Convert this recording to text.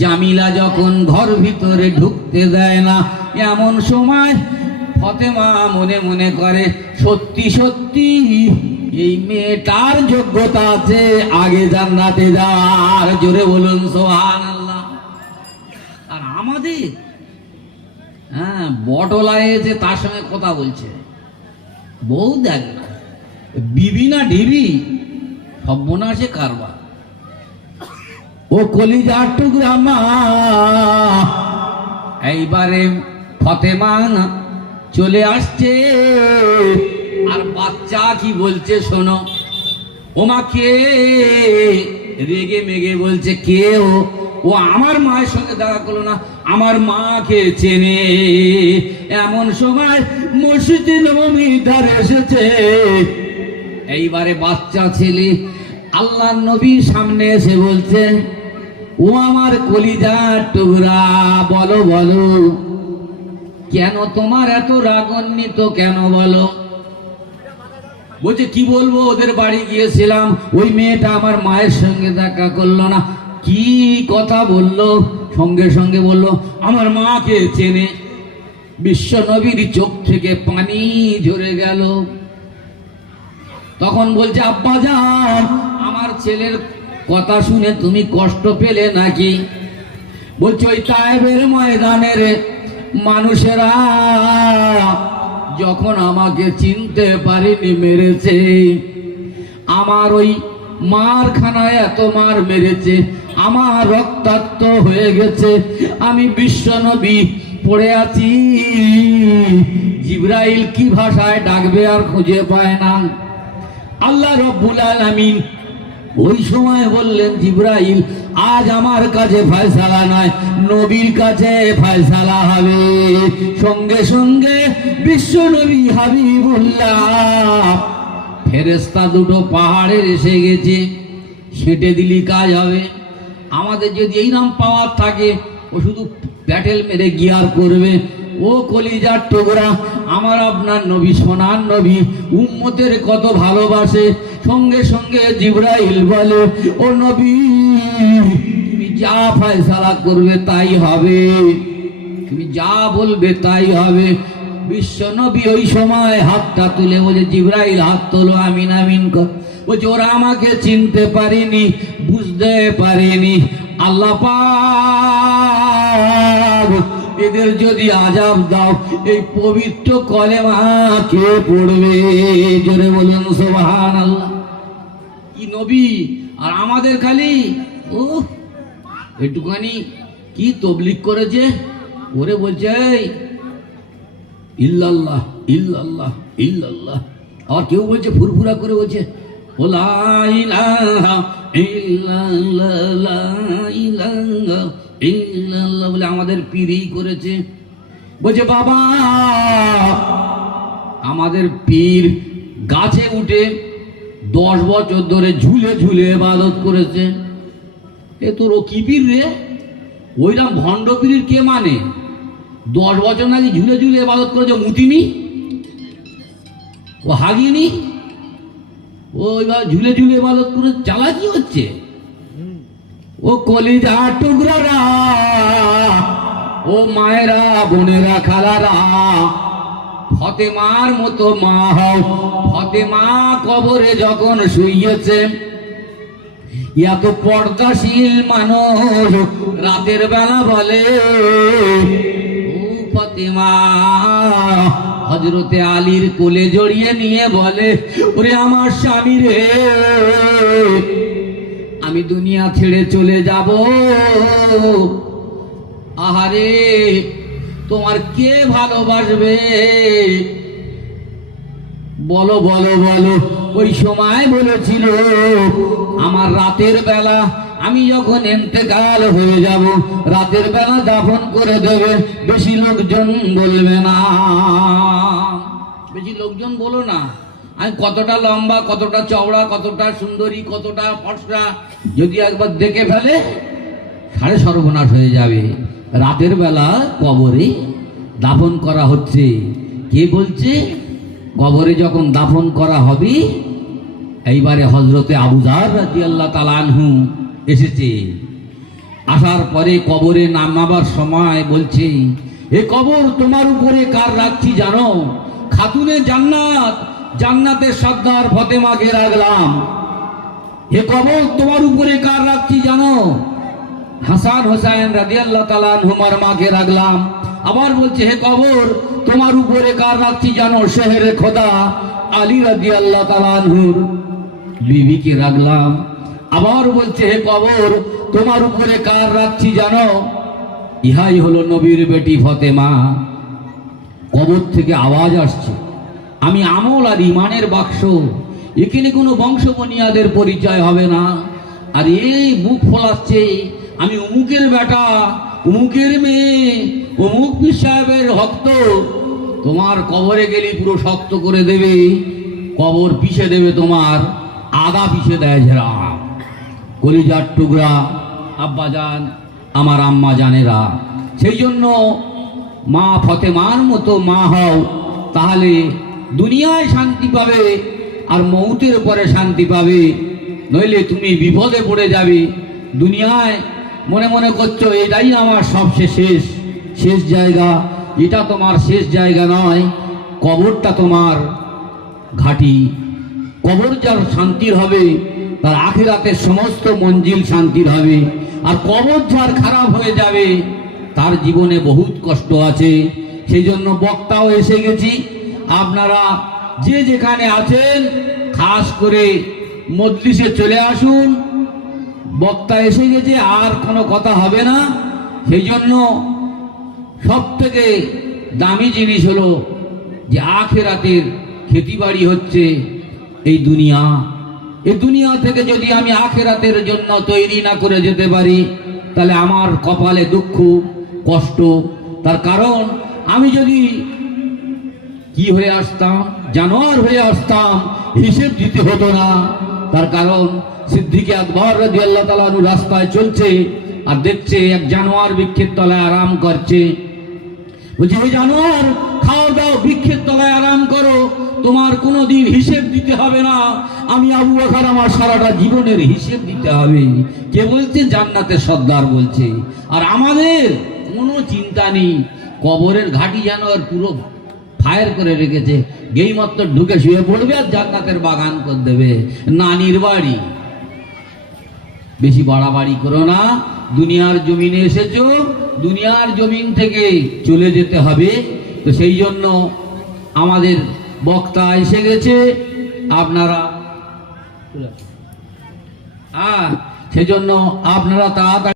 জামিলা যখন ঘর ভিতরে ঢুকতে দেয় না, এমন সময় ফতেমা মনে মনে করে সত্যি সত্যি এই মেয়েটার যোগ্যতা আছে আগে জান্নাতে যাওয়ার। জোরে বলুন সুবহানাল্লাহ। আর আমাদের বটলায় যে তার সঙ্গে কথা বলছে, বউ দেখ না বিবি না ঢিবি, সর্বনাশে কারবার। ও কলিজার টুকরা মা, এইবারে ফতেমা চলে আসছে, আর বাচ্চা কি বলছে শোনো। ও মা কে? রেগে মেগে বলছে কে ও? ও আমার মায়ের সঙ্গে দেখা করলো না, আমার মাকে চেনে। এমন সময় মসজিদে নববী ধারে এসেছে। এইবারে বাচ্চা ছেলে আল্লাহর নবীর সামনে এসে বলছে, ও আমার কলিজার টুকরা, বলো বলো কেন তোমার এত রাগান্বিত কেন বলো? বলছে কি বলবো, ওদের বাড়ি গিয়েছিলাম, ওই মেয়েটা আমার মায়ের সঙ্গে দেখা করলো না। কি কথা বললো? সঙ্গে সঙ্গে বললো আমার মাকে চেনে। বিশ্ব নবীর চোখ থেকে পানি ঝরে গেল। তখন বলছে আব্বা জান, আমার ছেলের কথা শুনে তুমি কষ্ট পেলে নাকি? বলছে ওই তায়েবের ময়দানের মানুষেরা যখন আমাকে চিনতে পারেনি মেরেছে, আমার ওই মারখানায় এত মার মেরেছে, আমার রক্তাক্ত হয়ে গেছে, আমি বিশ্ব নবী পড়ে আছি, জিবরাইল কি ভাষায় ডাকবে আর খুঁজে পায় না। আল্লাহ রব্বুল আলামিন ওই সময় বললেন জিবরাইল, আজ আমার কাছে ফয়সালা নয়, নবীর কাছে ফয়সালা হবে। সঙ্গে সঙ্গে বিশ্ব নবী হাবিবুল্লাহ ফেরেশতা দুটো পাহাড়ের এসে গেছে, সেটে দিলি কাজ হবে। আমাদের যদি এই নাম পাওয়ার থাকে, ও শুধু ব্যাটেল মেরে গিয়ার করবে। ও কলিজার টুকরা, আমার আপনার নবী সোনার নবী উম্মতের কত ভালোবাসে। সঙ্গে সঙ্গে জিবরাইল বলে, ও নবী তুমি যা ফয়সালা করবে তাই হবে, তুমি যা বলবে তাই হবে। বিশ্ব নবী ওই সময় হাতটা তুলে বলে, জিবরাইল হাত তোলো, আমিন আমিন কর। বলছে ওরা আমাকে চিনতে পারেনি, বুঝতে পারেনি। আল্লাহ পাক এদের যদি আযাব দাও, এই পবিত্র কলেমা কে পড়বে? জোরে বলুন সুবহানাল্লাহ। কি নবী, আর আমাদের খালি ও একটুখানি কি তবলিগ করেছে, ওরে বলছে ইল্লাল্লাহ ইল্লাল্লাহ ইল্লাল্লাহ। আর কেউ বলছে ফুরফুরা করে বলছে ও লা ইলাহা ইল্লাল্লাহ লা ইলাহা ইল্লাল্লাহ বলে আমাদের পীরই করেছে। বলছে বাবা আমাদের পীর গাছে উঠে 10 বছর ধরে ঝুলে ঝুলে ইবাদত করেছে। এ তোর ও কি পীর রে? ওইরকম ভণ্ড পীর কে মানে? 10 বছর নাকি ঝুলে ঝুলে ইবাদত করেছে, মুতিনি ও হাগিনি, ও এবার ঝুলে ঝুলে ইবাদত করে চালাকি হচ্ছে। ও কলিজার টুকরারা, ও মায়েরা, বোনেরা, খালারা, ফতেমার মতো মা হও। ফতেমা কবরে যখন শুইয়েছে, এত পর্দাশীল মানুষ রাতের বেলা বলে ও ফতেমা, হযরতে আলীর কোলে জড়িয়ে নিয়ে বলে, ওরে আমার স্বামী রে, আমি দুনিয়া ছেড়ে চলে যাব। আহারে তোমার কে ভালোবাসবে? বলো বলো বলো। ওই সময় বলেছিল আমার রাতের বেলা আমি যখন ইন্তেকাল হয়ে যাব, রাতের বেলা দাফন করে দেবে, বেশি লোকজন বলবে না। বেশি লোকজন বলো না, আমি কতটা লম্বা, কতটা চওড়া, কতটা সুন্দরী, কতটা ফর্সা, যদি একবার দেখে ফেলে সাড়ে সর্বনাশ হয়ে যাবে। রাতের বেলা কবরে দাফন করা হচ্ছে। কে বলছে? কবরে যখন দাফন করা হবে, এইবারে হযরতে আবু যার রাদিয়াল্লাহু তাআলা আনহু এসেছে। আসার পরে কবরে নামাবার সময় বলছে, এ কবর তোমার উপরে কার রাখছি জানো? খাতুনে জান্নাত, জান্নাতের সর্দার ফাতেমাকে রাখলাম। এ কবর তোমার উপরে কার রাখছি জানো? হাসান হোসেন রাদিয়াল্লাহু তাআলা আনহুমার মাকে রাখলাম। আবার বলছে, হে কবর তোমার উপরে কার রাখছি জানো? শহরে খোদা আলী রাদিয়াল্লাহু তাআলা আনহুর বিবিকে রাখলাম। আবার বলছে, হে কবর তোমার উপরে কার রাখছি জানো? ইহাই হলো নবীর বেটি ফাতেমা। কবর থেকে আওয়াজ আসছে, আমি আমল আর ইমানের বাক্স, এখানে কোনো বংশবনিয়াদের পরিচয় হবে না। আর এই মুখ ফোলাচ্ছে, আমি অমুকের বেটা, অমুকের মেয়ে, অমুক পীর সাহেবের ভক্ত। তোমার কবরে গেলে পুরো শক্ত করে দেবে, কবর পিষে দেবে, তোমার আগা পিষে দেয় ঝেড়াম। কলিজার টুকরা আব্বাজান, আমার আম্মা জানেরা, সেই জন্য মা ফাতেমার মতো মা হও, তাহলে দুনিয়ায় শান্তি পাবে আর মৌতের পরে শান্তি পাবে। নইলে তুমি বিপদে পড়ে যাবে। দুনিয়ায় মনে মনে করছো এটাই আমার সবচেয়ে শেষ জায়গা। এটা তোমার শেষ জায়গা নয়, কবরটা তোমার ঘাঁটি। কবর যার শান্তির হবে তার আখিরাতের সমস্ত মঞ্জিল শান্তির হবে। আর কবর যার খারাপ হয়ে যাবে তার জীবনে বহুত কষ্ট আছে। সেই জন্য বক্তাও এসে গেছি, আপনারা যে যেখানে আছেন খাস করে মজলিসে চলে আসুন। বক্তা এসে গেছে, আর কোনো কথা হবে না। সেই জন্য সব থেকে দামি জিনিস হলো যে আখিরাতের খেতিবাড়ি হচ্ছে এই দুনিয়া। এই দুনিয়া থেকে যদি আমি আখিরাতের জন্য তৈরি না করে যেতে পারি, তাহলে আমার কপালে দুঃখ কষ্ট। তার কারণ আমি যদি কি হয়ে আসতাম, জানোয়ার হয়ে আসতাম, হিসেব দিতে হতো না। তার কারণ সিদ্দিকে আকবর রাদিয়াল্লাহু তাআলা আনহু রাস্তায় চলছে আর দেখছে এক জানোয়ার বৃক্ষের তলায় আরাম করছে। বলছে, ওই জানোয়ার খাও দাও, বৃক্ষের তলায় আরাম করো, তোমার কোনোদিন হিসেব দিতে হবে না। আমি আবু বকর আমার সারাটা জীবনের হিসেব দিতে হবে। কে বলছে? জান্নাতের সর্দার বলছে। আর আমাদের কোনো চিন্তা নেই, কবরের ঘাটি যেন আর পুরো ফায়ার করে রেখেছে, গেই মাত্র ঢুকে শুয়ে পড়বে আর জান্নাতের বাগান করে দেবে। নানির বাড়ি, বেশি বাড়াবাড়ি করো না। দুনিয়ার জমিনে এসেছো, দুনিয়ার জমিন থেকে চলে যেতে হবে। তো সেই জন্য আমাদের বক্তা এসে গেছে, আপনারা সেজন্য আপনারা তাড়াতাড়ি